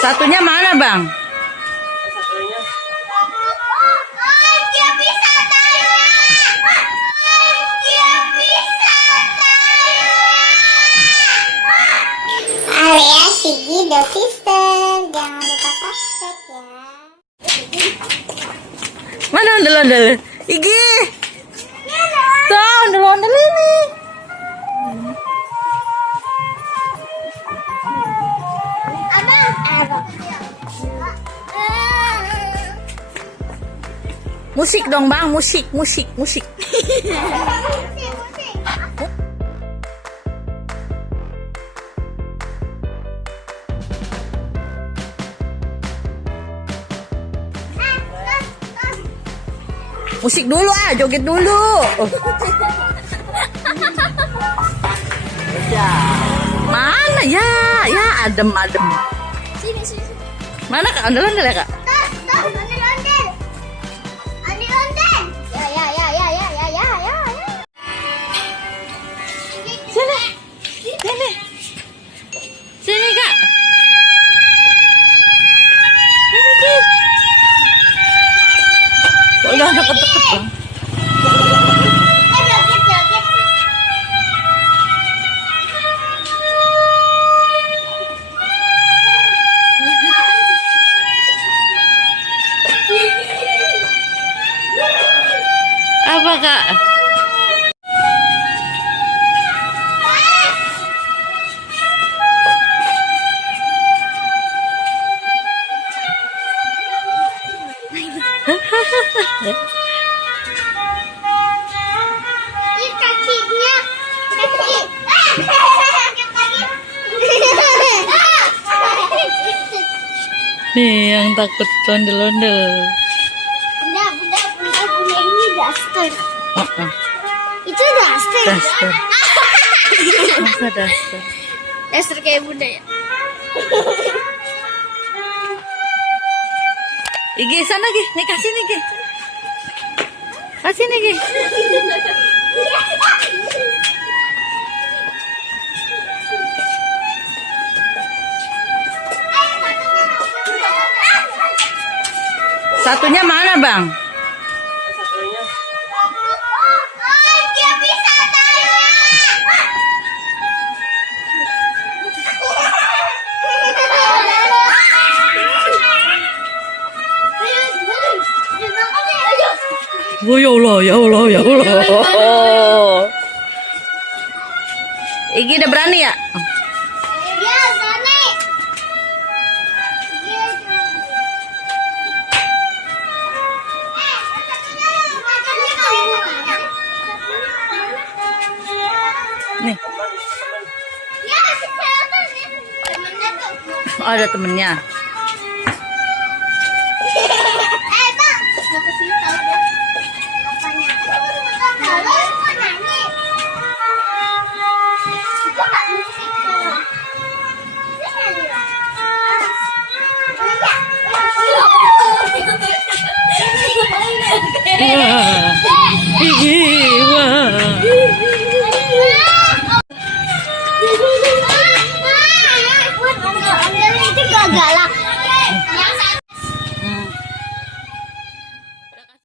Satunya mana, Bang? Area Sigi the Sister. Jangan lupa subscribe ya. Mana ondel-ondel? Igi. Tuh, ondel-ondel ini. Musik dong, Bang. Musik. Musik dulu joget dulu. Mana ya? Ya adem. Sini. Mana Kak? Ondel-ondel ya, Kak? Ondel-ondel. Ya. Sini, Kak. Udah deket-deket, Bang. Joget. Apa, Kak? Ini kakinya. Nih yang takut ondel-ondel. Bunda ini daster. Itu daster. Daster. Masa daster? Daster kayak bunda ya. Igi sana, Gi. Nih kasih nih, Gi. Kasih nih, Gi. Satunya mana, Bang? Dia bisa Oh, ya Allah. Igi udah berani ya? Dia berani. Nih. Oh, ada temennya. Bang,